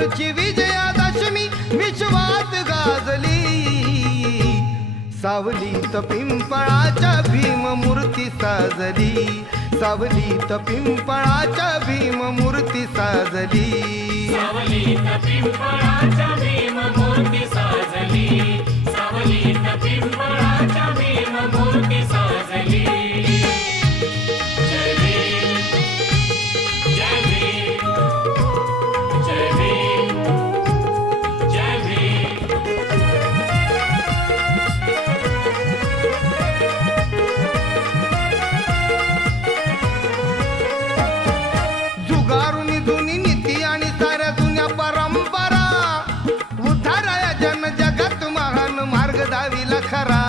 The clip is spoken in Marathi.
कालची विजयादशमी विश्वात गाजली सावलीत पिंपळाच्या भीम मूर्ती साजली सावलीत पिंपळाच्या भीम मूर्ती साजली सावलीत पिंपळाच्या भीम मूर्ती साजली सावलीत पिंपळाच्या भीम मूर्ती साजली जय भीम जय भीम जय भीम जय भीम जुगारून जुनी नीती आणि साऱ्या जुन्या परंपरा उद्धाराया जन जगत महान मार्ग दाविला खरा